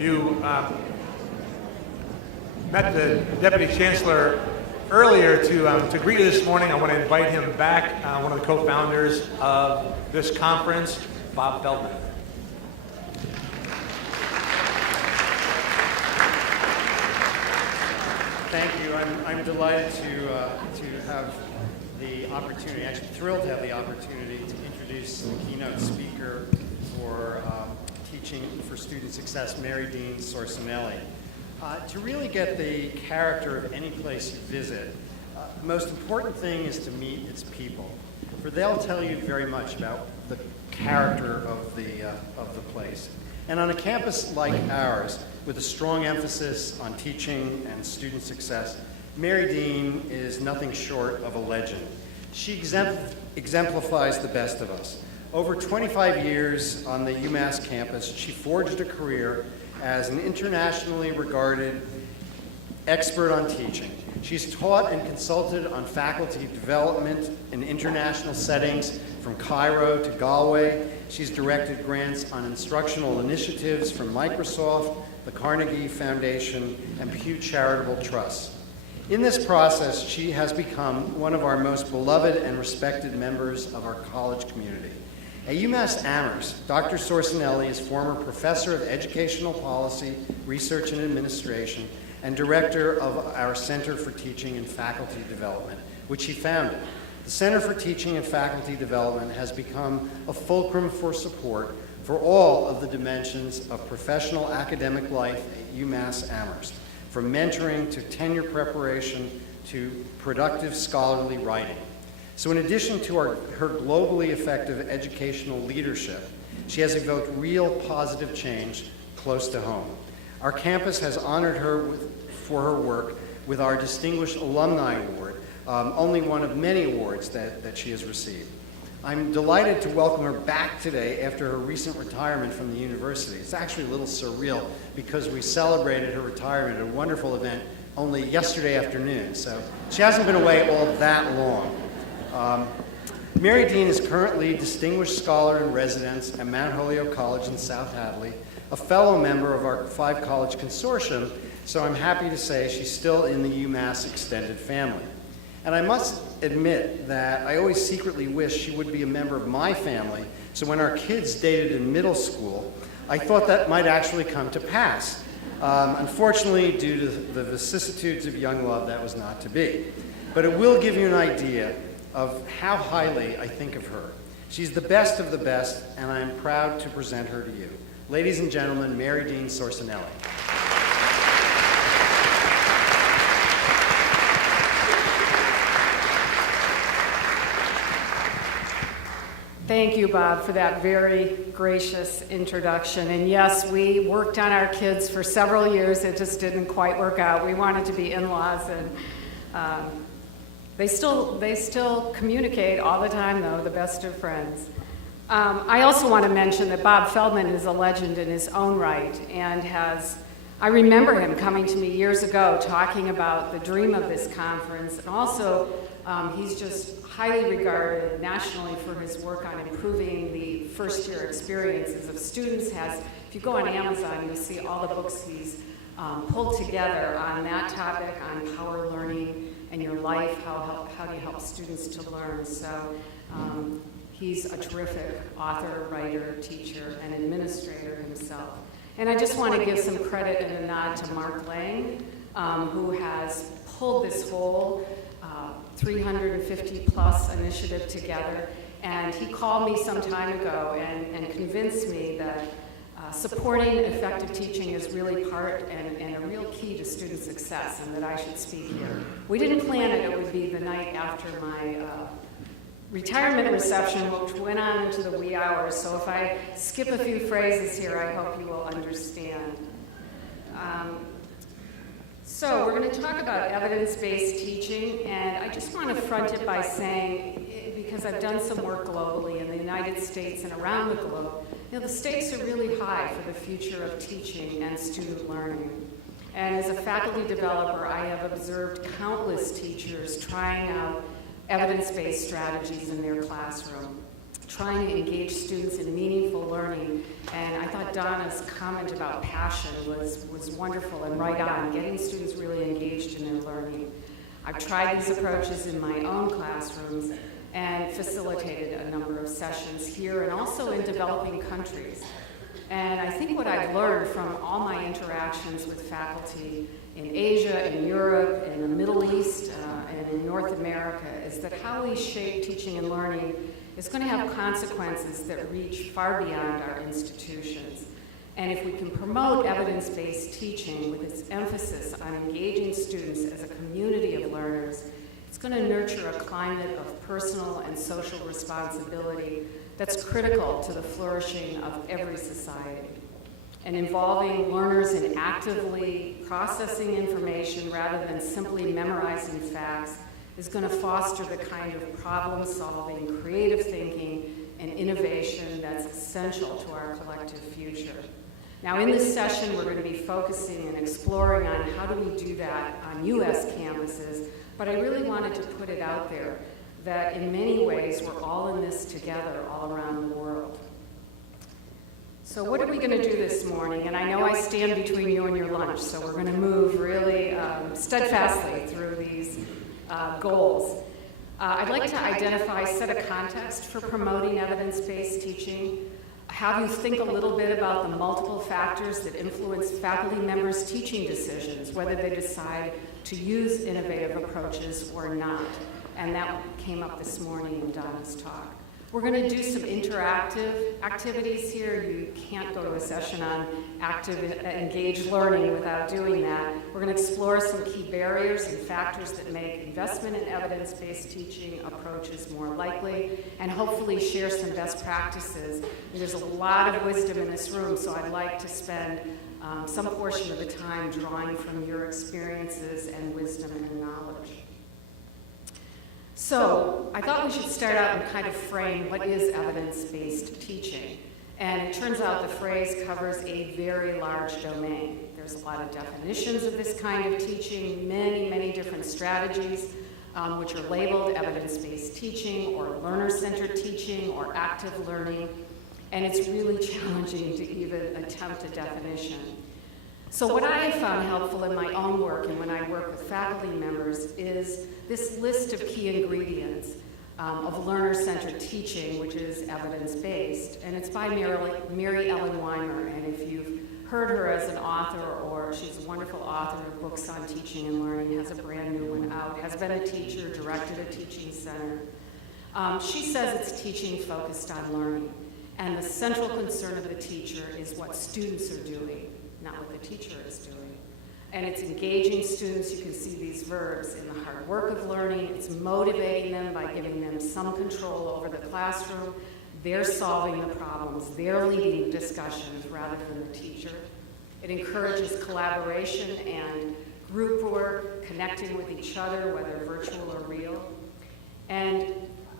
You met the Deputy Chancellor earlier to greet you this morning. I want to invite him back, one of the co-founders of this conference, Bob Feldman. Thank you. I'm delighted to have the opportunity, actually thrilled to have the opportunity to introduce the keynote speaker for teaching for student success, Mary Deane Sorcinelli. To really get the character of any place you visit, the most important thing is to meet its people, for they'll tell you very much about the character of the place. And on a campus like ours, with a strong emphasis on teaching and student success, Mary Deane is nothing short of a legend. She exemplifies the best of us. Over 25 years on the UMass campus, she forged a career as an internationally regarded expert on teaching. She's taught and consulted on faculty development in international settings from Cairo to Galway. She's directed grants on instructional initiatives from Microsoft, the Carnegie Foundation, and Pew Charitable Trusts. In this process, she has become one of our most beloved and respected members of our college community. At UMass Amherst, Dr. Sorcinelli is former professor of educational policy, research and administration, and director of our Center for Teaching and Faculty Development, which he founded. The Center for Teaching and Faculty Development has become a fulcrum for support for all of the dimensions of professional academic life at UMass Amherst, from mentoring to tenure preparation to productive scholarly writing. So in addition to her globally effective educational leadership, she has evoked real positive change close to home. Our campus has honored her for her work with our Distinguished Alumni Award, only one of many awards that she has received. I'm delighted to welcome her back today after her recent retirement from the university. It's actually a little surreal because we celebrated her retirement at a wonderful event only yesterday afternoon, so she hasn't been away all that long. Mary Deane is currently Distinguished Scholar in Residence at Mount Holyoke College in South Hadley, a fellow member of our 5-college consortium, so I'm happy to say she's still in the UMass extended family. And I must admit that I always secretly wish she would be a member of my family, so when our kids dated in middle school, I thought that might actually come to pass. Unfortunately, due to the vicissitudes of young love, that was not to be. But it will give you an idea of how highly I think of her. She's the best of the best, and I am proud to present her to you. Ladies and gentlemen, Mary Deane Sorcinelli. Thank you, Bob, for that very gracious introduction. And yes, we worked on our kids for several years. It just didn't quite work out. We wanted to be in-laws, and they still communicate all the time, though, the best of friends. I also want to mention that Bob Feldman is a legend in his own right, and I remember him coming to me years ago talking about the dream of this conference, and also he's just highly regarded nationally for his work on improving the first-year experiences of students. If you go on Amazon, you'll see all the books he's pulled together on that topic, on power learning and your life, how do you help students to learn. So he's a terrific author, writer, teacher, and administrator himself. And I just want to give some credit and a nod to Mark Lang, who has pulled this whole 350-plus initiative together. And he called me some time ago and convinced me that supporting effective teaching is really part and a real key to student success, and that I should speak here. We didn't plan it. It would be the night after my retirement reception, which went on into the wee hours. So if I skip a few phrases here, I hope you will understand. So we're going to talk about evidence-based teaching, and I just want to front it by saying, because I've done some work globally in the United States and around the globe, the stakes are really high for the future of teaching and student learning. And as a faculty developer, I have observed countless teachers trying out evidence-based strategies in their classroom. trying to engage students in meaningful learning. And I thought Donna's comment about passion was wonderful and right on, getting students really engaged in their learning. I've tried these approaches in my own classrooms and facilitated a number of sessions here and also in developing countries. And I think what I've learned from all my interactions with faculty in Asia, in Europe, in the Middle East, and in North America is that how we shape teaching and learning is going to have consequences that reach far beyond our institutions. And if we can promote evidence-based teaching with its emphasis on engaging students as a community of learners, it's going to nurture a climate of personal and social responsibility that's critical to the flourishing of every society. And involving learners in actively processing information rather than simply memorizing facts is going to foster the kind of problem-solving, creative thinking, and innovation that's essential to our collective future. Now, in this session, we're going to be focusing and exploring on how do we do that on U.S. campuses, but I really wanted to put it out there that in many ways, we're all in this together all around the world. So what are we going to do this morning? And I know I stand between you and your lunch, so we're going to move really steadfastly through these goals. I'd like to identify, set a context for promoting evidence-based teaching, have you think a little bit about the multiple factors that influence faculty members' teaching decisions, whether they decide to use innovative approaches or not. And that came up this morning in Donna's talk. We're going to do some interactive activities here. You can't go to a session on active, engaged learning without doing that. We're going to explore some key barriers and factors that make investment in evidence-based teaching approaches more likely, and hopefully share some best practices. There's a lot of wisdom in this room, so I'd like to spend some portion of the time drawing from your experiences and wisdom and knowledge. So I thought we should start out and kind of frame what is evidence-based teaching. And it turns out the phrase covers a very large domain. There's a lot of definitions of this kind of teaching, many different strategies, which are labeled evidence-based teaching or learner-centered teaching or active learning. And it's really challenging to even attempt a definition. So what I have found helpful in my own work and when I work with faculty members is this list of key ingredients of learner-centered teaching, which is evidence-based. And it's by Mary Ellen Weimer. And if you've heard her as an author, or she's a wonderful author of books on teaching and learning, has a brand new one out, has been a teacher, directed a teaching center. She says it's teaching focused on learning. And the central concern of the teacher is what students are doing, not what the teacher is doing. And it's engaging students. You can see these verbs in the hard work of learning. It's motivating them by giving them some control over the classroom. They're solving the problems. They're leading the discussions rather than the teacher. It encourages collaboration and group work, connecting with each other, whether virtual or real. And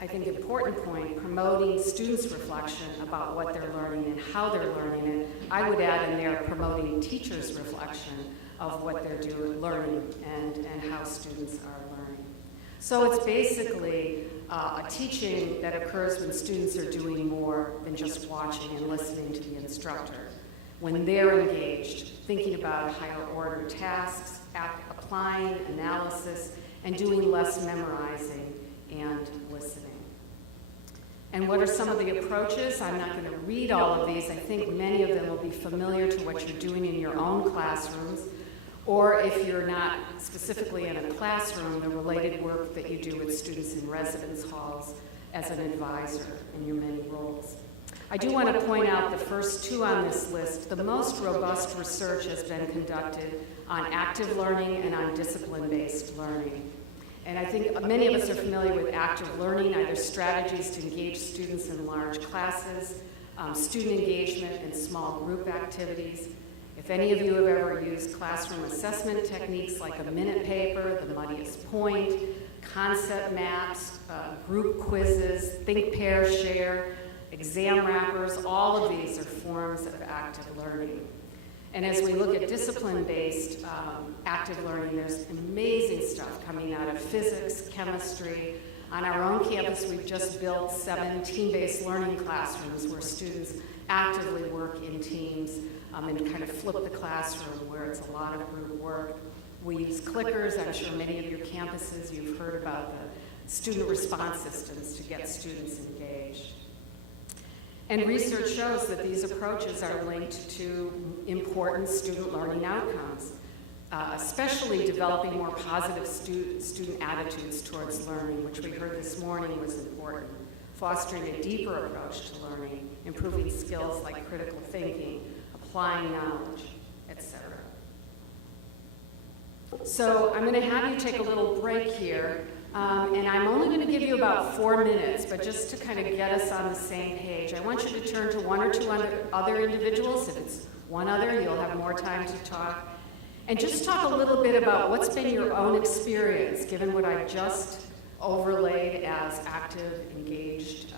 I think important point, promoting students' reflection about what they're learning and how they're learning it. I would add in there promoting teachers' reflection of what they're learning and how students are learning. So it's basically a teaching that occurs when students are doing more than just watching and listening to the instructor. When they're engaged, thinking about higher order tasks, applying analysis, and doing less memorizing and listening. And what are some of the approaches? I'm not going to read all of these. I think many of them will be familiar to what you're doing in your own classrooms, or if you're not specifically in a classroom, the related work that you do with students in residence halls as an advisor in your many roles. I do want to point out the first two on this list. The most robust research has been conducted on active learning and on discipline-based learning. And I think many of us are familiar with active learning, either strategies to engage students in large classes, student engagement in small group activities. If any of you have ever used classroom assessment techniques like a minute paper, the muddiest point, concept maps, group quizzes, think, pair, share, exam wrappers, all of these are forms of active learning. And as we look at discipline-based active learning, there's amazing stuff coming out of physics, chemistry, On our own campus, we've just built 7 team-based learning classrooms where students actively work in teams and kind of flip the classroom where it's a lot of group work. We use clickers. I'm sure many of your campuses, you've heard about the student response systems to get students engaged. And research shows that these approaches are linked to important student learning outcomes, especially developing more positive student attitudes towards learning, which we heard this morning was important, fostering a deeper approach to learning, improving skills like critical thinking, applying knowledge, etc. So I'm going to have you take a little break here, and I'm only going to give you about 4 minutes, but just to kind of get us on the same page, I want you to turn to 1 or 2 other individuals. If it's one other, you'll have more time to talk. And just talk a little bit about what's been your own experience, given what I just overlaid as active, engaged,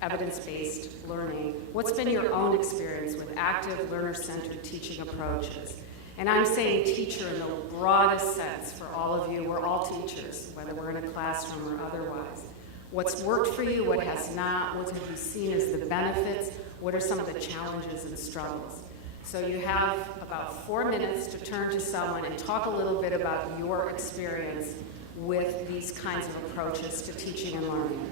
evidence-based learning. What's been your own experience with active, learner-centered teaching approaches? And I'm saying teacher in the broadest sense for all of you. We're all teachers, whether we're in a classroom or otherwise. What's worked for you, what has not, what have you seen as the benefits, what are some of the challenges and struggles? So you have about 4 minutes to turn to someone and talk a little bit about your experience with these kinds of approaches to teaching and learning.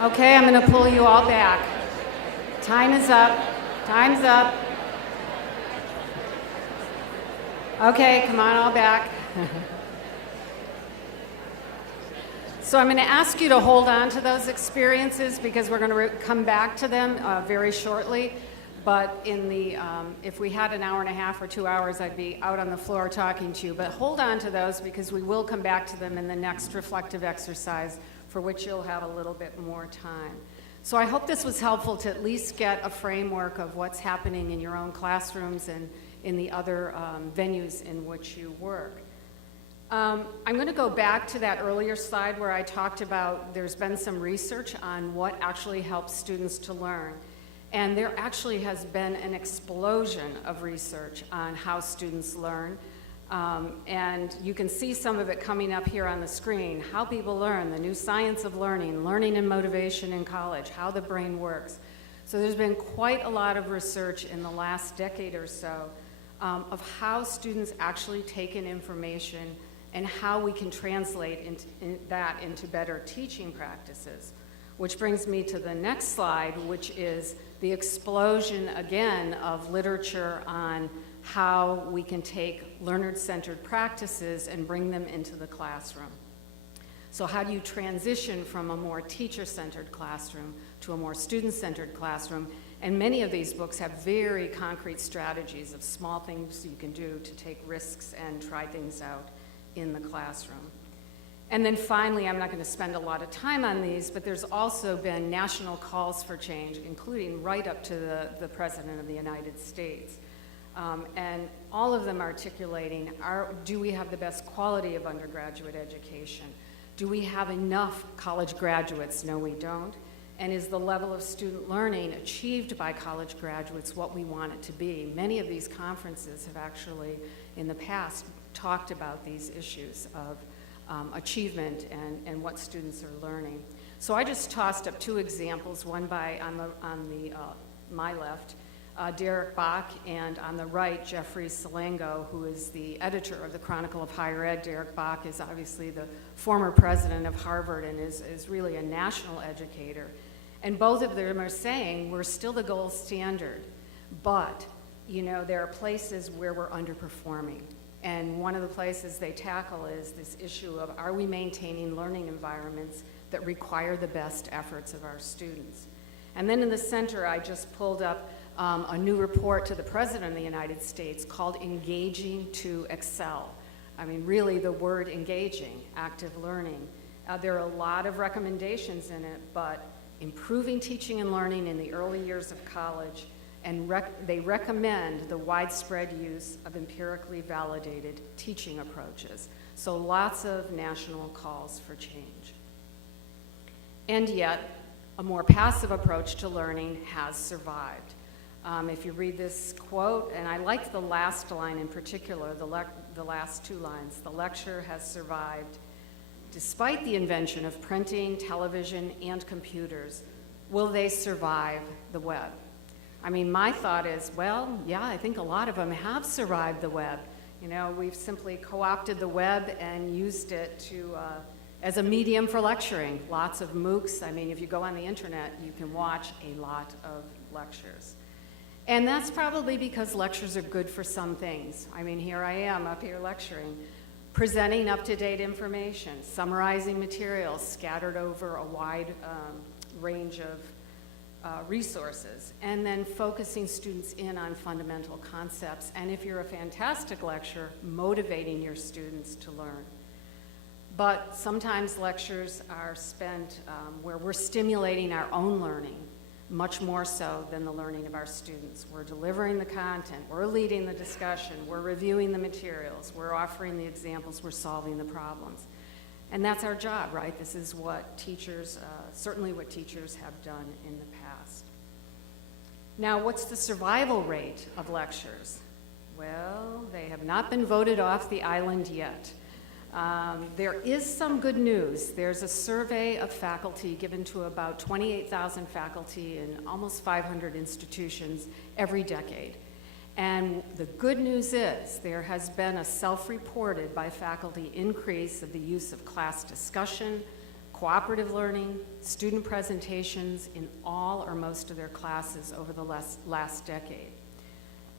Okay, I'm going to pull you all back. Time is up. Time's up. Okay, come on all back. So I'm going to ask you to hold on to those experiences because we're going to come back to them very shortly. But if we had an hour and a half or 2 hours, I'd be out on the floor talking to you. But hold on to those because we will come back to them in the next reflective exercise, for which you'll have a little bit more time. So I hope this was helpful to at least get a framework of what's happening in your own classrooms and in the other venues in which you work. I'm going to go back to that earlier slide where I talked about there's been some research on what actually helps students to learn. And there actually has been an explosion of research on how students learn. And you can see some of it coming up here on the screen. How people learn, the new science of learning, learning and motivation in college, how the brain works. So there's been quite a lot of research in the last decade or so of how students actually take in information and how we can translate that into better teaching practices. Which brings me to the next slide, which is the explosion again of literature on how we can take learner-centered practices and bring them into the classroom. So how do you transition from a more teacher-centered classroom to a more student-centered classroom? And many of these books have very concrete strategies of small things you can do to take risks and try things out in the classroom. And then finally, I'm not going to spend a lot of time on these, but there's also been national calls for change, including right up to the President of the United States. And all of them articulating, do we have the best quality of undergraduate education? Do we have enough college graduates? No, we don't. And is the level of student learning achieved by college graduates what we want it to be? Many of these conferences have actually, in the past, talked about these issues of achievement and what students are learning. So I just tossed up two examples, one by on my left, Derek Bach, and on the right, Jeffrey Salango, who is the editor of the Chronicle of Higher Ed. Derek Bach is obviously the former president of Harvard and is really a national educator. And both of them are saying we're still the gold standard, but there are places where we're underperforming. And one of the places they tackle is this issue of, are we maintaining learning environments that require the best efforts of our students? And then in the center, I just pulled up a new report to the President of the United States called Engaging to Excel. I mean, really the word engaging, active learning. There are a lot of recommendations in it, but improving teaching and learning in the early years of college, and they recommend the widespread use of empirically validated teaching approaches. So lots of national calls for change. And yet, a more passive approach to learning has survived. If you read this quote, and I like the last line in particular, the last two lines, the lecture has survived despite the invention of printing, television, and computers. Will they survive the web? I mean, my thought is, well, yeah, I think a lot of them have survived the web. We've simply co-opted the web and used it as a medium for lecturing. Lots of MOOCs. I mean, if you go on the internet, you can watch a lot of lectures. And that's probably because lectures are good for some things. I mean, here I am up here lecturing, presenting up-to-date information, summarizing materials scattered over a wide range of resources, and then focusing students in on fundamental concepts. And if you're a fantastic lecturer, motivating your students to learn. But sometimes lectures are spent where we're stimulating our own learning, much more so than the learning of our students. We're delivering the content, we're leading the discussion, we're reviewing the materials, we're offering the examples, we're solving the problems. And that's our job, right? This is what teachers, certainly what teachers have done in the past. Now, what's the survival rate of lectures? Well, they have not been voted off the island yet. There is some good news. There's a survey of faculty given to about 28,000 faculty in almost 500 institutions every decade. And the good news is there has been a self-reported by faculty increase of the use of class discussion, cooperative learning, student presentations in all or most of their classes over the last decade.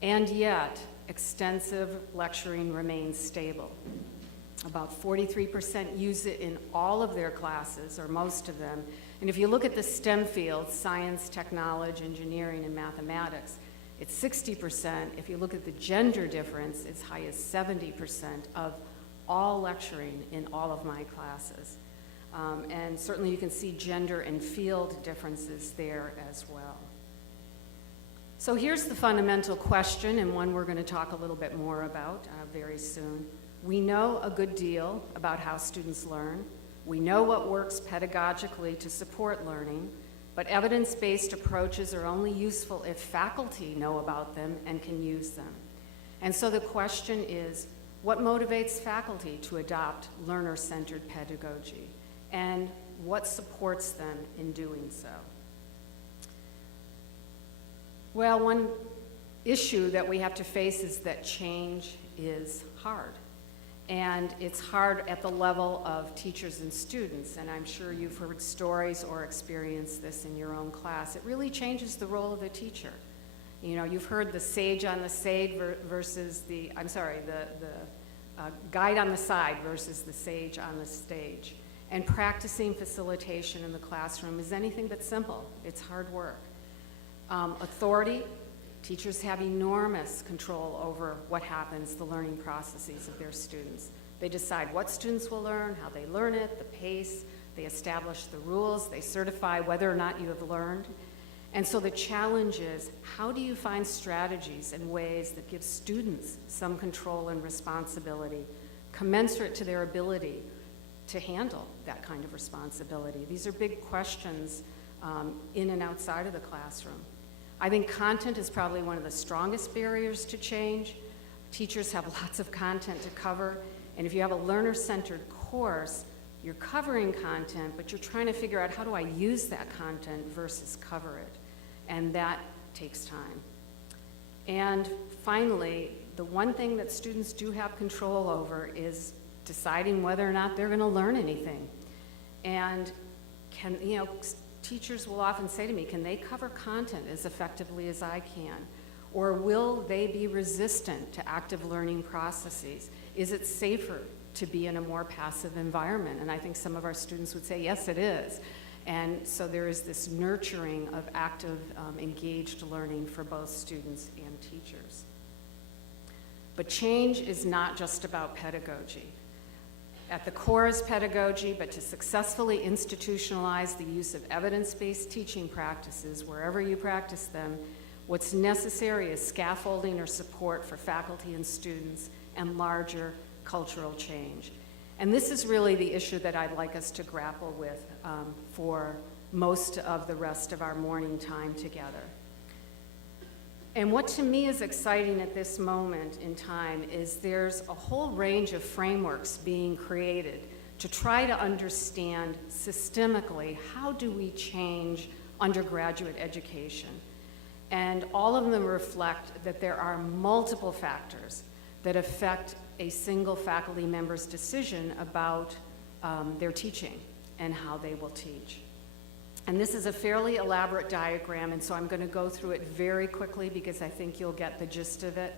And yet, extensive lecturing remains stable. About 43% use it in all of their classes, or most of them. And if you look at the STEM fields, science, technology, engineering, and mathematics, it's 60%. If you look at the gender difference, it's high as 70% of all lecturing in all of my classes. And certainly you can see gender and field differences there as well. So here's the fundamental question, and one we're going to talk a little bit more about very soon. We know a good deal about how students learn. We know what works pedagogically to support learning, but evidence-based approaches are only useful if faculty know about them and can use them. And so the question is, what motivates faculty to adopt learner-centered pedagogy, and what supports them in doing so? Well, one issue that we have to face is that change is hard. And it's hard at the level of teachers and students, and I'm sure you've heard stories or experienced this in your own class. It really changes the role of the teacher. You know, you've heard the sage on the sage versus the guide on the side versus the sage on the stage. And practicing facilitation in the classroom is anything but simple. It's hard work. Authority. Teachers have enormous control over what happens, the learning processes of their students. They decide what students will learn, how they learn it, the pace. They establish the rules. They certify whether or not you have learned. And so the challenge is, how do you find strategies and ways that give students some control and responsibility, commensurate to their ability to handle that kind of responsibility? These are big questions in and outside of the classroom. I think content is probably one of the strongest barriers to change. Teachers have lots of content to cover, and if you have a learner-centered course, you're covering content, but you're trying to figure out, how do I use that content versus cover it? And that takes time. And finally, the one thing that students do have control over is deciding whether or not they're going to learn anything. And teachers will often say to me, can they cover content as effectively as I can? Or will they be resistant to active learning processes? Is it safer to be in a more passive environment? And I think some of our students would say, yes, it is. And so there is this nurturing of active, engaged learning for both students and teachers. But change is not just about pedagogy. At the core is pedagogy, but to successfully institutionalize the use of evidence-based teaching practices wherever you practice them, what's necessary is scaffolding or support for faculty and students and larger cultural change. And this is really the issue that I'd like us to grapple with for most of the rest of our morning time together. And what to me is exciting at this moment in time is there's a whole range of frameworks being created to try to understand systemically, how do we change undergraduate education? And all of them reflect that there are multiple factors that affect a single faculty member's decision about their teaching and how they will teach. And this is a fairly elaborate diagram, and so I'm going to go through it very quickly because I think you'll get the gist of it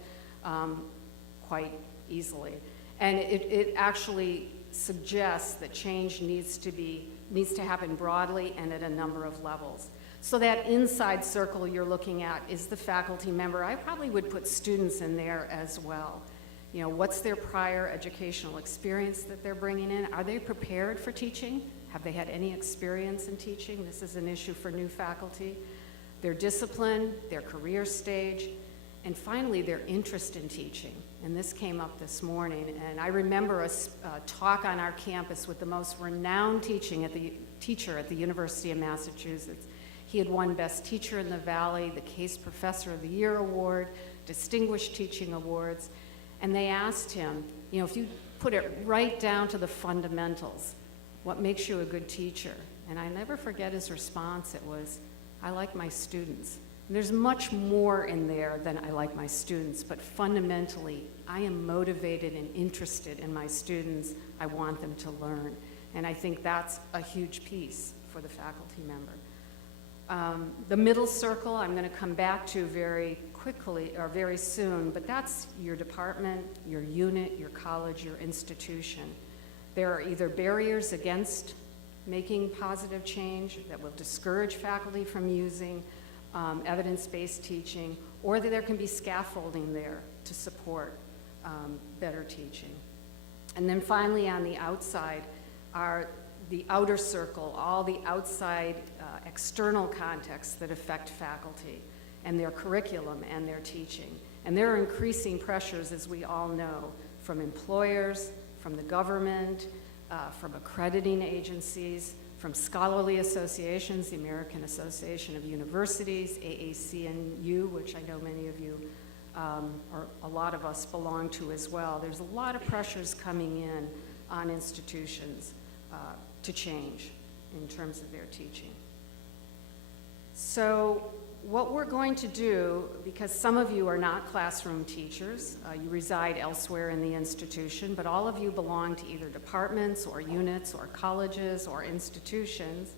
quite easily. And it actually suggests that change needs to happen broadly and at a number of levels. So that inside circle you're looking at is the faculty member. I probably would put students in there as well. You know, what's their prior educational experience that they're bringing in? Are they prepared for teaching? Have they had any experience in teaching? This is an issue for new faculty. Their discipline, their career stage, and finally their interest in teaching. And this came up this morning, and I remember a talk on our campus with the most renowned teacher at the University of Massachusetts. He had won Best Teacher in the Valley, the Case Professor of the Year Award, Distinguished Teaching Awards, and they asked him, you know, if you put it right down to the fundamentals, what makes you a good teacher? And I never forget his response. It was, I like my students. And there's much more in there than I like my students, but fundamentally, I am motivated and interested in my students. I want them to learn. And I think that's a huge piece for the faculty member. The middle circle, I'm going to come back to very quickly or very soon, but that's your department, your unit, your college, your institution. There are either barriers against making positive change that will discourage faculty from using evidence-based teaching, or that there can be scaffolding there to support better teaching. And then finally on the outside are the outer circle, all the outside external contexts that affect faculty and their curriculum and their teaching. And there are increasing pressures, as we all know, from employers, from the government, from accrediting agencies, from scholarly associations, the American Association of Universities, AAC&U, which I know many of you, or a lot of us belong to as well. There's a lot of pressures coming in on institutions to change in terms of their teaching. So what we're going to do, because some of you are not classroom teachers, you reside elsewhere in the institution, but all of you belong to either departments or units or colleges or institutions.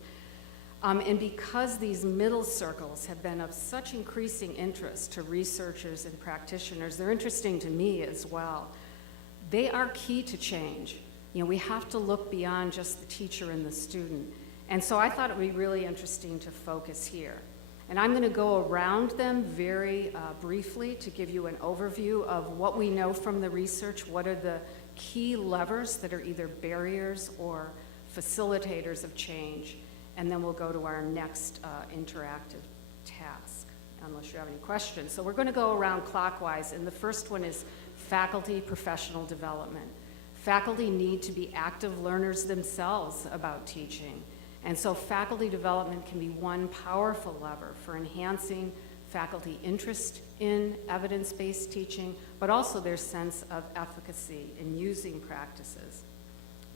And because these middle circles have been of such increasing interest to researchers and practitioners, they're interesting to me as well. They are key to change. You know, we have to look beyond just the teacher and the student. And so I thought it would be really interesting to focus here. And I'm going to go around them very briefly to give you an overview of what we know from the research, what are the key levers that are either barriers or facilitators of change, and then we'll go to our next interactive task, unless you have any questions. So we're going to go around clockwise, and the first one is faculty professional development. Faculty need to be active learners themselves about teaching. And so faculty development can be one powerful lever for enhancing faculty interest in evidence-based teaching, but also their sense of efficacy in using practices.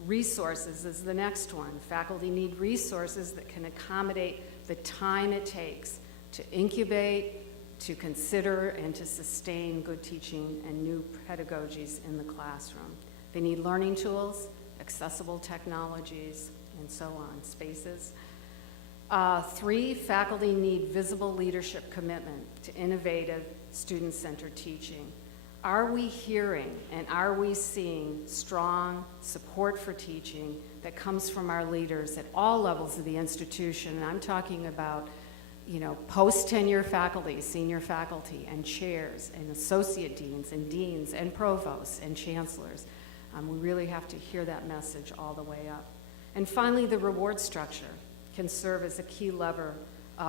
Resources is the next one. Faculty need resources that can accommodate the time it takes to incubate, to consider, and to sustain good teaching and new pedagogies in the classroom. They need learning tools, accessible technologies, and so on, spaces. 3, faculty need visible leadership commitment to innovative, student-centered teaching. Are we hearing and are we seeing strong support for teaching that comes from our leaders at all levels of the institution? And I'm talking about, you know, post-tenure faculty, senior faculty, and chairs, and associate deans, and deans, and provosts, and chancellors. We really have to hear that message all the way up. And finally, the reward structure can serve as a key lever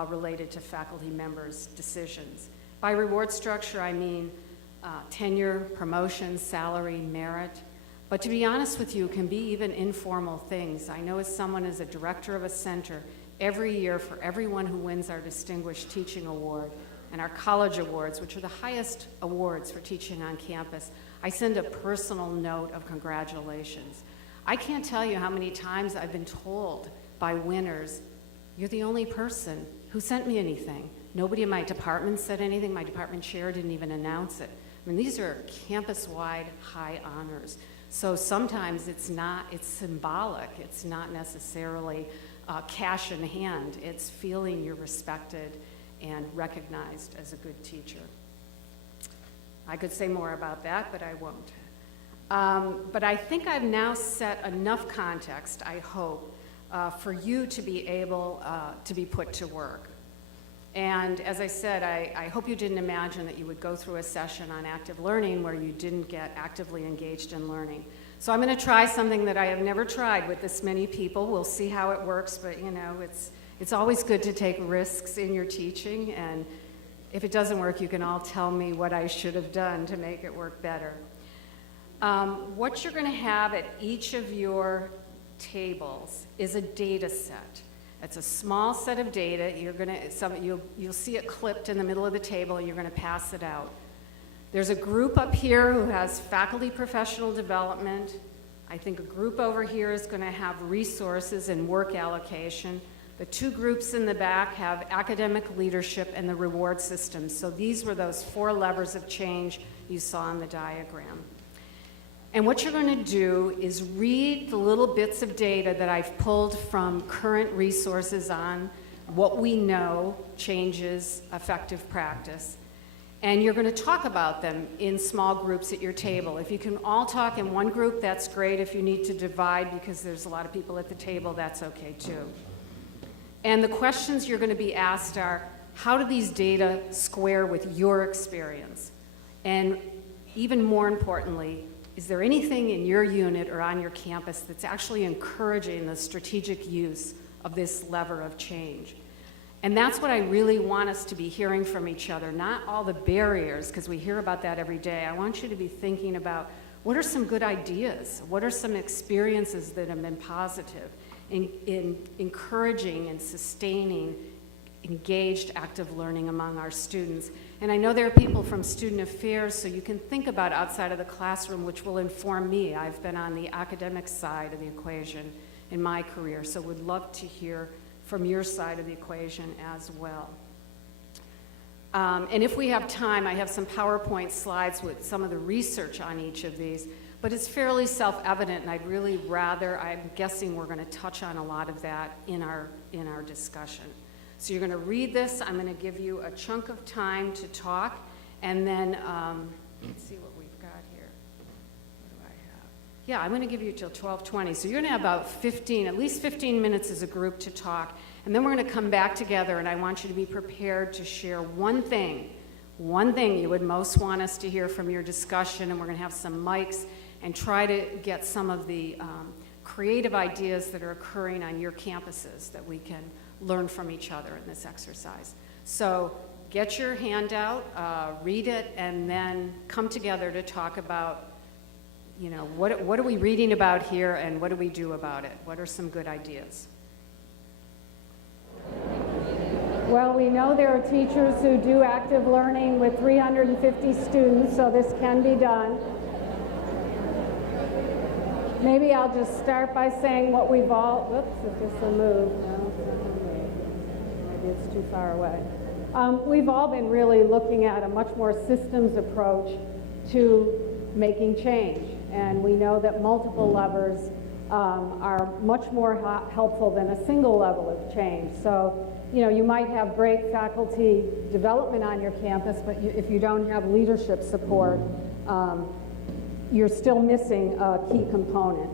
related to faculty members' decisions. By reward structure, I mean tenure, promotion, salary, merit. But to be honest with you, it can be even informal things. I know as someone as a director of a center, every year for everyone who wins our Distinguished Teaching Award and our college awards, which are the highest awards for teaching on campus, I send a personal note of congratulations. I can't tell you how many times I've been told by winners, you're the only person who sent me anything. Nobody in my department said anything. My department chair didn't even announce it. I mean, these are campus-wide high honors. So sometimes it's symbolic. It's not necessarily cash in hand. It's feeling you're respected and recognized as a good teacher. I could say more about that, but I won't. But I think I've now set enough context, I hope, for you to be able to be put to work. And as I said, I hope you didn't imagine that you would go through a session on active learning where you didn't get actively engaged in learning. So I'm going to try something that I have never tried with this many people. We'll see how it works, but you know, it's always good to take risks in your teaching, and if it doesn't work, you can all tell me what I should have done to make it work better. What you're going to have at each of your tables is a data set. It's a small set of data. You'll see it clipped in the middle of the table. You're going to pass it out. There's a group up here who has faculty professional development. I think a group over here is going to have resources and work allocation. The 2 groups in the back have academic leadership and the reward system. So these were those 4 levers of change you saw in the diagram. And what you're going to do is read the little bits of data that I've pulled from current resources on what we know changes effective practice. And you're going to talk about them in small groups at your table. If you can all talk in one group, that's great. If you need to divide because there's a lot of people at the table, that's okay too. And the questions you're going to be asked are, how do these data square with your experience? And even more importantly, is there anything in your unit or on your campus that's actually encouraging the strategic use of this lever of change? And that's what I really want us to be hearing from each other, not all the barriers, because we hear about that every day. I want you to be thinking about, what are some good ideas? What are some experiences that have been positive in encouraging and sustaining engaged active learning among our students? And I know there are people from student affairs, so you can think about outside of the classroom, which will inform me. I've been on the academic side of the equation in my career, so would love to hear from your side of the equation as well. And if we have time, I have some PowerPoint slides with some of the research on each of these, but it's fairly self-evident, and I'd really rather, I'm guessing we're going to touch on a lot of that in our discussion. So you're going to read this. I'm going to give you a chunk of time to talk, and then let's see what we've got here. What do I have? Yeah, I'm going to give you till 12:20. So you're going to have about at least 15 minutes as a group to talk, and then we're going to come back together, and I want you to be prepared to share one thing you would most want us to hear from your discussion, and we're going to have some mics and try to get some of the creative ideas that are occurring on your campuses that we can learn from each other in this exercise. So get your handout, read it, and then come together to talk about, you know, what are we reading about here and what do we do about it? What are some good ideas? Well, we know there are teachers who do active learning with 350 students, so this can be done. Maybe I'll just start by saying what we've all, whoops, it just moved. No, it's not gonna move. Maybe it's too far away. We've all been really looking at a much more systems approach to making change. And we know that multiple levers are much more helpful than a single level of change. So, you know, you might have great faculty development on your campus, but if you don't have leadership support, you're still missing a key component.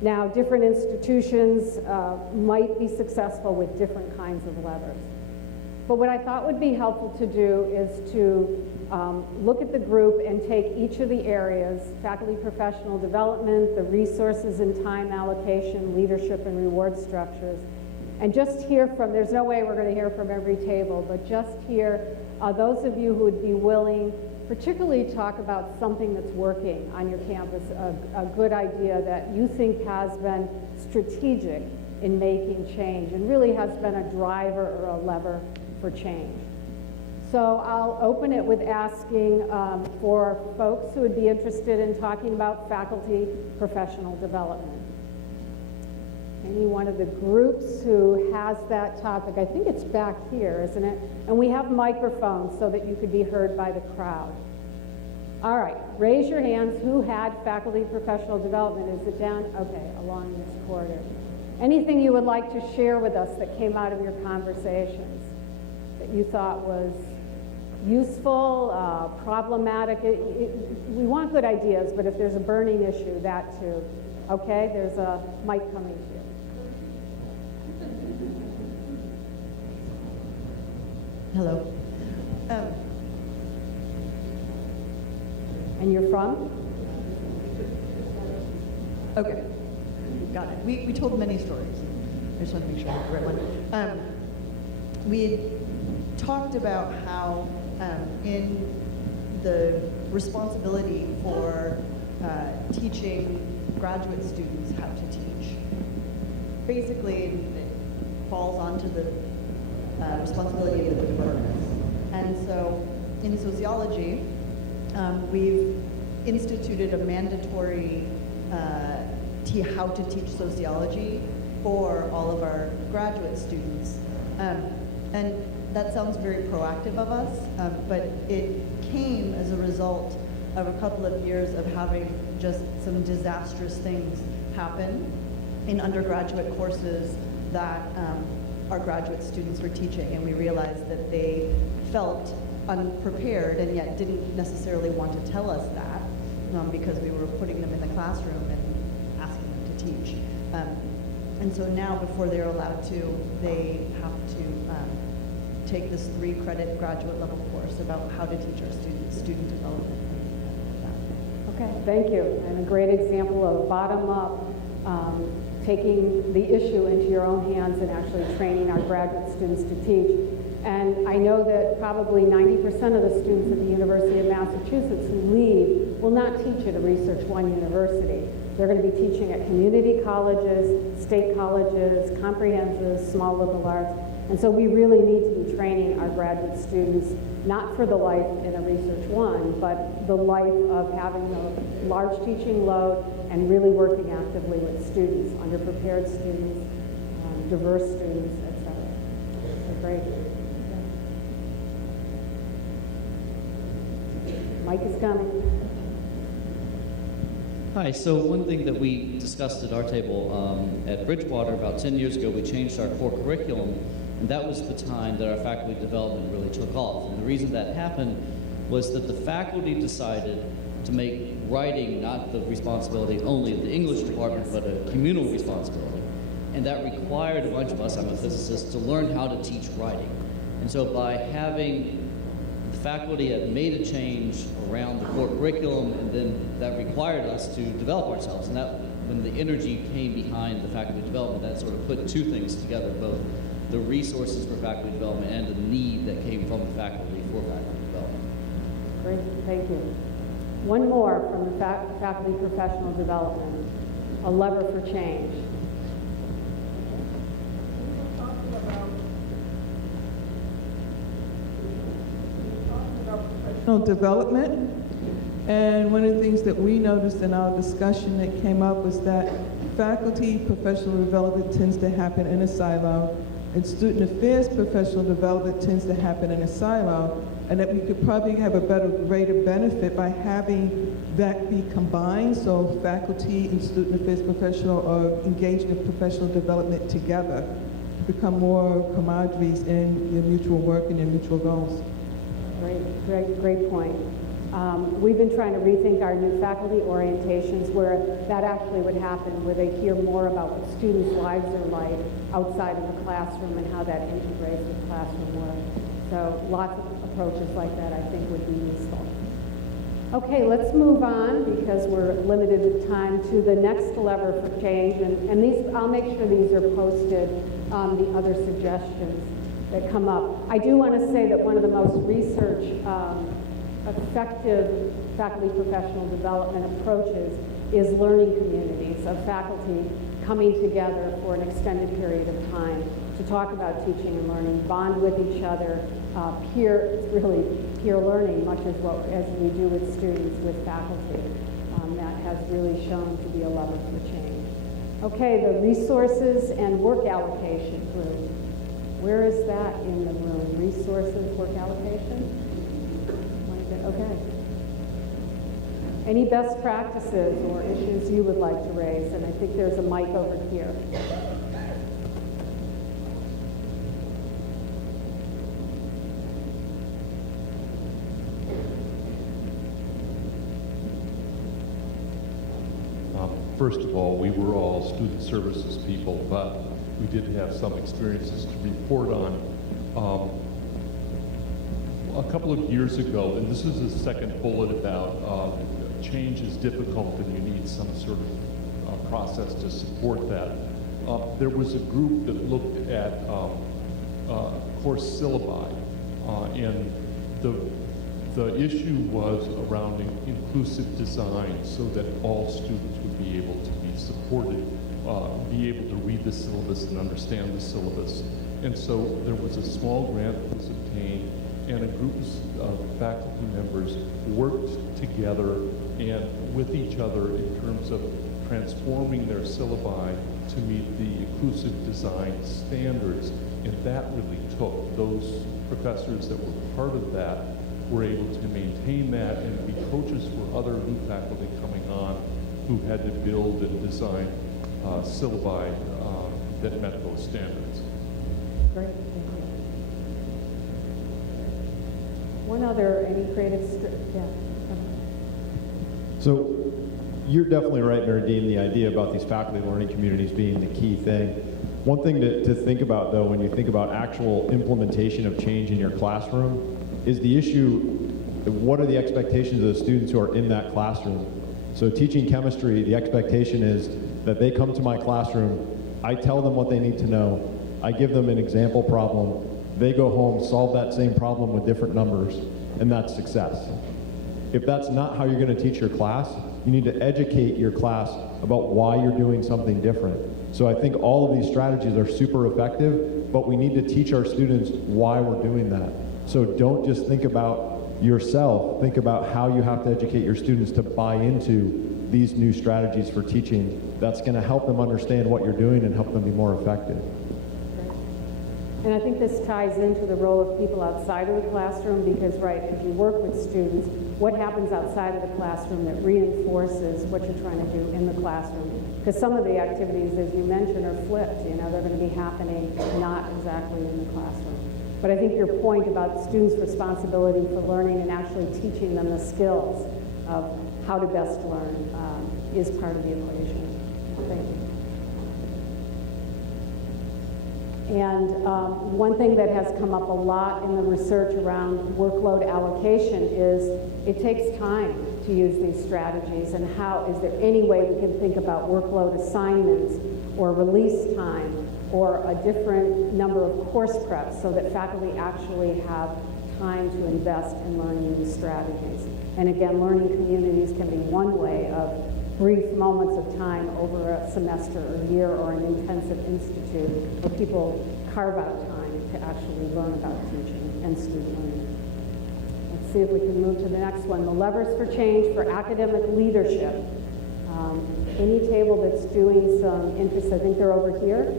Now, different institutions might be successful with different kinds of levers. But what I thought would be helpful to do is to look at the group and take each of the areas, faculty professional development, the resources and time allocation, leadership and reward structures, and just hear from, there's no way we're going to hear from every table, but just hear those of you who would be willing, particularly talk about something that's working on your campus, a good idea that you think has been strategic in making change and really has been a driver or a lever for change. So I'll open it with asking for folks who would be interested in talking about faculty professional development. Any one of the groups who has that topic, I think it's back here, isn't it? And we have microphones so that you could be heard by the crowd. All right, raise your hands. Who had faculty professional development? Is it down? Okay, along this corridor. Anything you would like to share with us that came out of your conversations that you thought was useful, problematic? We want good ideas, but if there's a burning issue, that too. Okay, there's a mic coming to you. Hello. And you're from? Okay, got it. We told many stories. I just want to make sure I have the right one. We talked about how in the responsibility for teaching graduate students how to teach, basically it falls onto the responsibility of the departments. And so in sociology, we've instituted a mandatory how to teach sociology for all of our graduate students. And that sounds very proactive of us, but it came as a result of a couple of years of having just some disastrous things happen in undergraduate courses that our graduate students were teaching, and we realized that they felt unprepared and yet didn't necessarily want to tell us that because we were putting them in the classroom and asking them to teach. And so now, before they're allowed to, they have to take this 3-credit graduate level course about how to teach our students student development. Okay, thank you. And a great example of bottom-up, taking the issue into your own hands and actually training our graduate students to teach. And I know that probably 90% of the students at the University of Massachusetts who leave will not teach at a Research One university. They're going to be teaching at community colleges, state colleges, comprehensive, small liberal arts. And so we really need to be training our graduate students, not for the life in a Research One, but the life of having a large teaching load and really working actively with students, underprepared students, diverse students, et cetera. So great. Mike is coming. Hi, so one thing that we discussed at our table at Bridgewater about 10 years ago, we changed our core curriculum, and that was the time that our faculty development really took off. And the reason that happened was that the faculty decided to make writing not the responsibility only of the English department, but a communal responsibility. And that required a bunch of us, I'm a physicist, to learn how to teach writing. And so by having the faculty had made a change around the core curriculum, and then that required us to develop ourselves. And that, when the energy came behind the faculty development, that sort of put two things together, both the resources for faculty development and the need that came from the faculty for faculty development. Great, thank you. One more from the faculty professional development, a lever for change. Development, and one of the things that we noticed in our discussion that came up was that faculty professional development tends to happen in a silo, and student affairs professional development tends to happen in a silo, and that we could probably have a better rate of benefit by having that be combined, so faculty and student affairs professional are engaged in professional development together, become more camaraderies in your mutual work and your mutual goals. Great point. We've been trying to rethink our new faculty orientations where that actually would happen, where they hear more about what students' lives are like outside of the classroom and how that integrates with classroom work. So lots of approaches like that I think would be useful. Okay, let's move on because we're limited with time to the next lever for change. And these, I'll make sure these are posted, the other suggestions that come up. I do want to say that one of the most research effective faculty professional development approaches is learning communities of faculty coming together for an extended period of time to talk about teaching and learning, bond with each other, really peer learning, much as we do with students, with faculty. That has really shown to be a lever for change. Okay, the resources and work allocation group. Where is that in the room? Resources, work allocation? Okay. Any best practices or issues you would like to raise? And I think there's a mic over here. First of all, we were all student services people, but we did have some experiences to report on. A couple of years ago, and this is the second bullet about change is difficult and you need some sort of process to support that. There was a group that looked at course syllabi, and the issue was around inclusive design so that all students would be able to be supported, be able to read the syllabus and understand the syllabus. And so there was a small grant that was obtained, and a group of faculty members worked together and with each other in terms of transforming their syllabi to meet the inclusive design standards. And that really took. Those professors that were part of that were able to maintain that and be coaches for other new faculty coming on who had to build and design syllabi that met those standards. Great, thank you. One other, any creative, yeah. So you're definitely right, Mary Deane, the idea about these faculty learning communities being the key thing. One thing to think about, though, when you think about actual implementation of change in your classroom is the issue, what are the expectations of the students who are in that classroom? So teaching chemistry, the expectation is that they come to my classroom, I tell them what they need to know, I give them an example problem, they go home, solve that same problem with different numbers, and that's success. If that's not how you're going to teach your class, you need to educate your class about why you're doing something different. So I think all of these strategies are super effective, but we need to teach our students why we're doing that. So don't just think about yourself, think about how you have to educate your students to buy into these new strategies for teaching. That's going to help them understand what you're doing and help them be more effective. And I think this ties into the role of people outside of the classroom because, right, if you work with students, what happens outside of the classroom that reinforces what you're trying to do in the classroom? Because some of the activities, as you mentioned, are flipped. You know, they're going to be happening not exactly in the classroom. But I think your point about students' responsibility for learning and actually teaching them the skills of how to best learn is part of the equation. Thank you. And one thing that has come up a lot in the research around workload allocation is it takes time to use these strategies, and how is there any way we can think about workload assignments or release time or a different number of course preps so that faculty actually have time to invest in learning these strategies. And again, learning communities can be one way of brief moments of time over a semester or year or an intensive institute where people carve out time to actually learn about teaching and student learning. Let's see if we can move to the next one. The levers for change for academic leadership. Any table that's doing some interest, I think they're over here.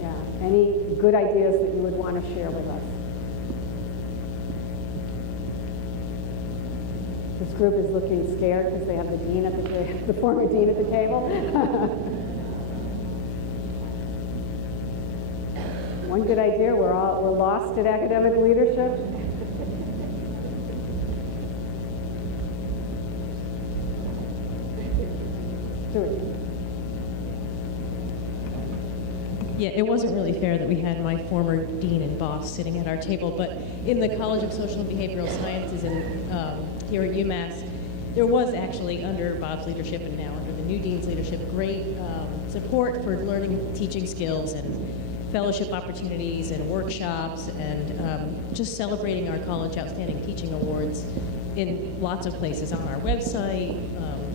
Yeah. Any good ideas that you would want to share with us? This group is looking scared because they have the dean at the former dean at the table. One good idea: we're lost at academic leadership. Yeah, it wasn't really fair that we had my former dean and boss sitting at our table, but in the College of Social and Behavioral Sciences here at UMass, there was actually, under Bob's leadership and now under the new dean's leadership, great support for learning teaching skills and fellowship opportunities and workshops and just celebrating our college outstanding teaching awards in lots of places on our website,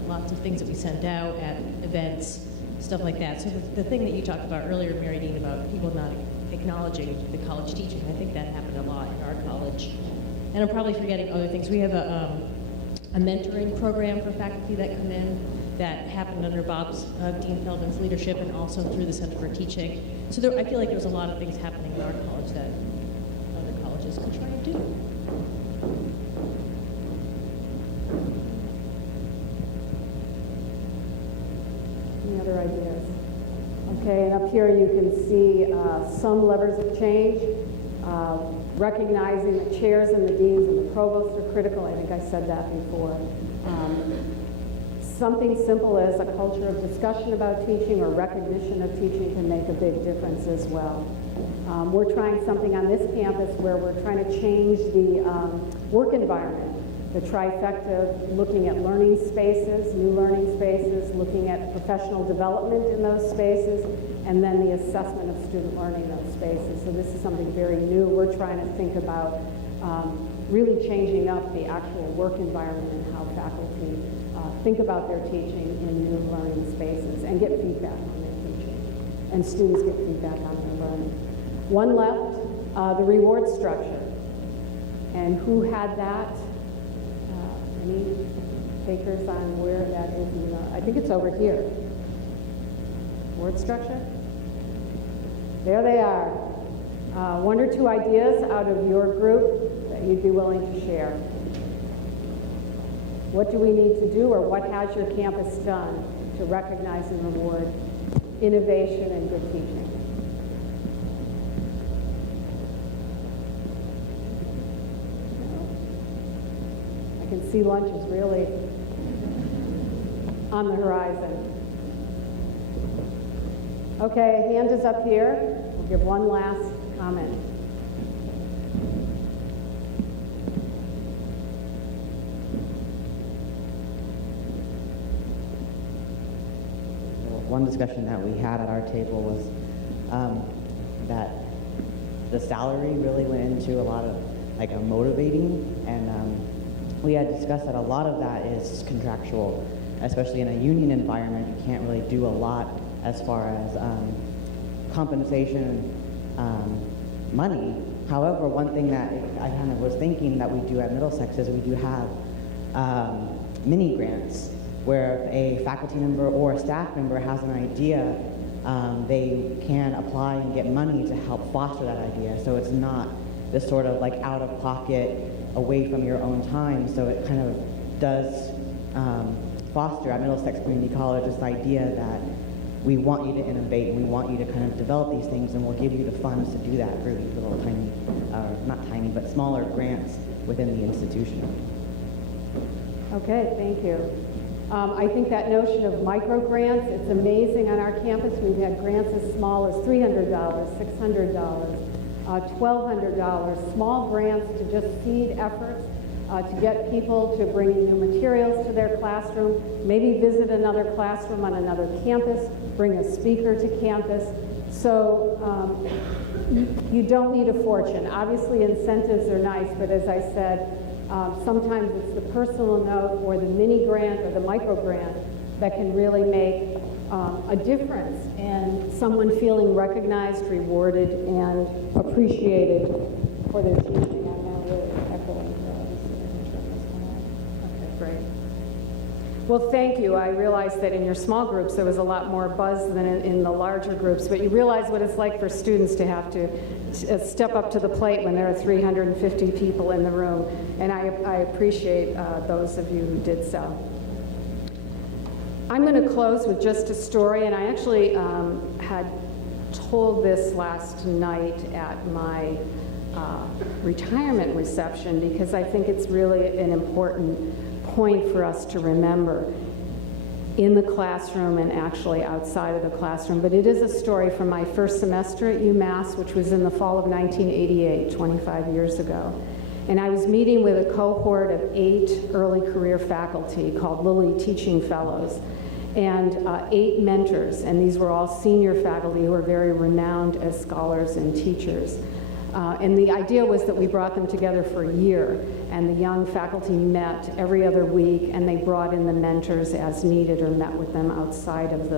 lots of things that we send out at events, stuff like that. So the thing that you talked about earlier, Mary Deane, about people not acknowledging the college teaching, I think that happened a lot in our college. And I'm probably forgetting other things. We have a mentoring program for faculty that come in that happened under Bob's, Dean Feldman's leadership, and also through the Center for Teaching. So I feel like there was a lot of things happening in our college that other colleges could try to do. Any other ideas? Okay, and up here you can see some levers of change. Recognizing that chairs and the deans and the provosts are critical. I think I said that before. Something simple as a culture of discussion about teaching or recognition of teaching can make a big difference as well. We're trying something on this campus where we're trying to change the work environment. The trifecta of looking at learning spaces, new learning spaces, looking at professional development in those spaces, and then the assessment of student learning in those spaces. So this is something very new. We're trying to think about really changing up the actual work environment and how faculty think about their teaching in new learning spaces and get feedback on their teaching. And students get feedback on their learning. One left, the reward structure. And who had that? Any takers on where that is? I think it's over here. Reward structure? There they are. One or two ideas out of your group that you'd be willing to share. What do we need to do, or what has your campus done to recognize and reward innovation and good teaching? I can see lunch is really on the horizon. Okay, a hand is up here. We'll give one last comment. One discussion that we had at our table was that the salary really went into a lot of like a motivating, and we had discussed that a lot of that is contractual, especially in a union environment. You can't really do a lot as far as compensation, money. However, one thing that I kind of was thinking that we do at Middlesex is we do have mini grants, where a faculty member or a staff member has an idea, they can apply and get money to help foster that idea. So it's not this sort of like out of pocket, away from your own time. So it kind of does foster at Middlesex Community College this idea that we want you to innovate and we want you to kind of develop these things, and we'll give you the funds to do that through these little tiny, not tiny, but smaller grants within the institution. Okay, thank you. I think that notion of micro grants, it's amazing on our campus. We've had grants as small as $300, $600, $1,200, small grants to just seed efforts, to get people to bring new materials to their classroom, maybe visit another classroom on another campus, bring a speaker to campus. So you don't need a fortune. Obviously incentives are nice, but as I said, sometimes it's the personal note or the mini grant or the micro grant that can really make a difference in someone feeling recognized, rewarded, and appreciated for their teaching. I'm now really echoing Okay, great. Well, thank you. I realized that in your small groups there was a lot more buzz than in the larger groups, but you realize what it's like for students to have to step up to the plate when there are 350 people in the room, and I appreciate those of you who did so. I'm going to close with just a story, and I actually had told this last night at my retirement reception because I think it's really an important point for us to remember in the classroom and actually outside of the classroom. But it is a story from my first semester at UMass, which was in the fall of 1988, 25 years ago. And I was meeting with a cohort of 8 early career faculty called Lilly Teaching Fellows, and 8 mentors, and these were all senior faculty who were very renowned as scholars and teachers. And the idea was that we brought them together for a year, and the young faculty met every other week, and they brought in the mentors as needed or met with them outside of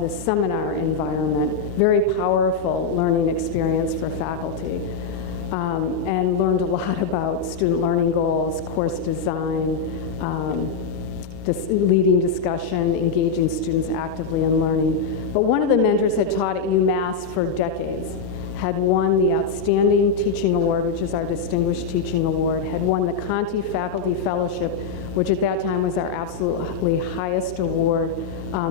the seminar environment. Very powerful learning experience for faculty, and learned a lot about student learning goals, course design, leading discussion, engaging students actively in learning. But one of the mentors had taught at UMass for decades, had won the Outstanding Teaching Award, which is our Distinguished Teaching Award, had won the Conti Faculty Fellowship, which at that time was our absolutely highest award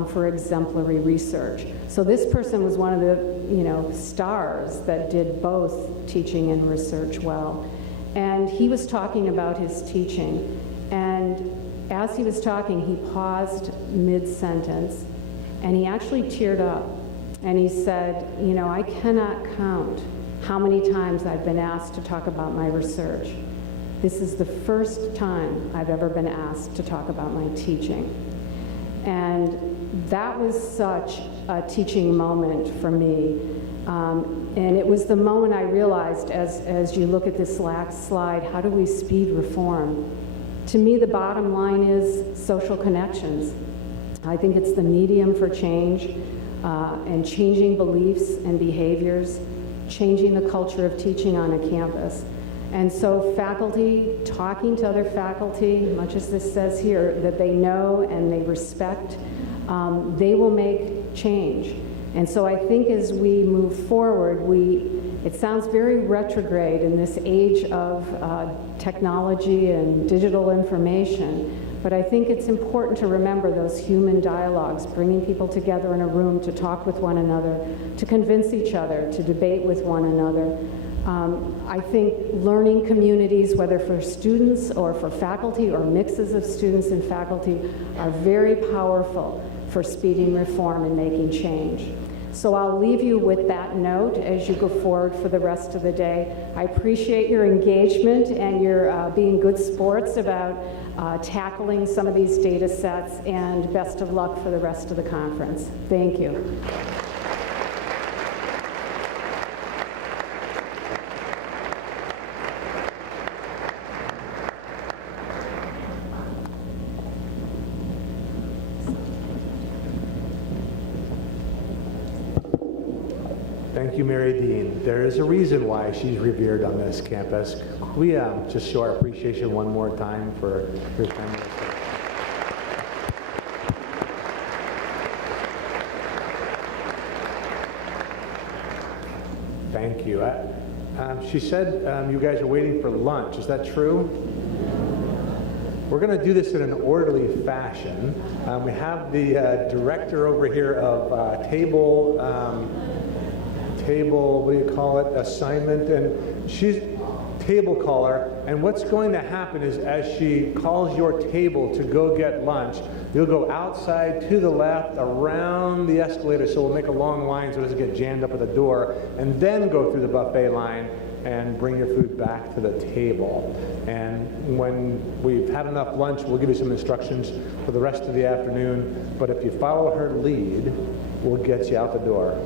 for exemplary research. So this person was one of the stars that did both teaching and research well. And he was talking about his teaching, and as he was talking, he paused mid-sentence, and he actually teared up. And he said, I cannot count how many times I've been asked to talk about my research. This is the first time I've ever been asked to talk about my teaching. And that was such a teaching moment for me. And it was the moment I realized, as you look at this last slide, how do we speed reform? To me, the bottom line is social connections. I think it's the medium for change, and changing beliefs and behaviors, changing the culture of teaching on a campus. And so faculty, talking to other faculty, much as this says here, that they know and they respect, they will make change. And so I think as we move forward, it sounds very retrograde in this age of technology and digital information, But I think it's important to remember those human dialogues, bringing people together in a room to talk with one another, to convince each other, to debate with one another. I think learning communities, whether for students or for faculty or mixes of students and faculty, are very powerful for speeding reform and making change. So I'll leave you with that note as you go forward for the rest of the day. I appreciate your engagement and your being good sports about tackling some of these data sets, and best of luck for the rest of the conference. Thank you. Thank you, Mary Deane. There is a reason why she's revered on this campus. Could we just show our appreciation one more time for your time with us? Thank you. She said you guys are waiting for lunch. Is that true? We're going to do this in an orderly fashion. We have the director over here of table, what do you call it, assignment, and she's table caller, and what's going to happen is as she calls your table to go get lunch, you'll go outside to the left around the escalator, so we'll make a long line so it doesn't get jammed up at the door, and then go through the buffet line and bring your food back to the table. And when we've had enough lunch, we'll give you some instructions for the rest of the afternoon, but if you follow her lead, we'll get you out the door.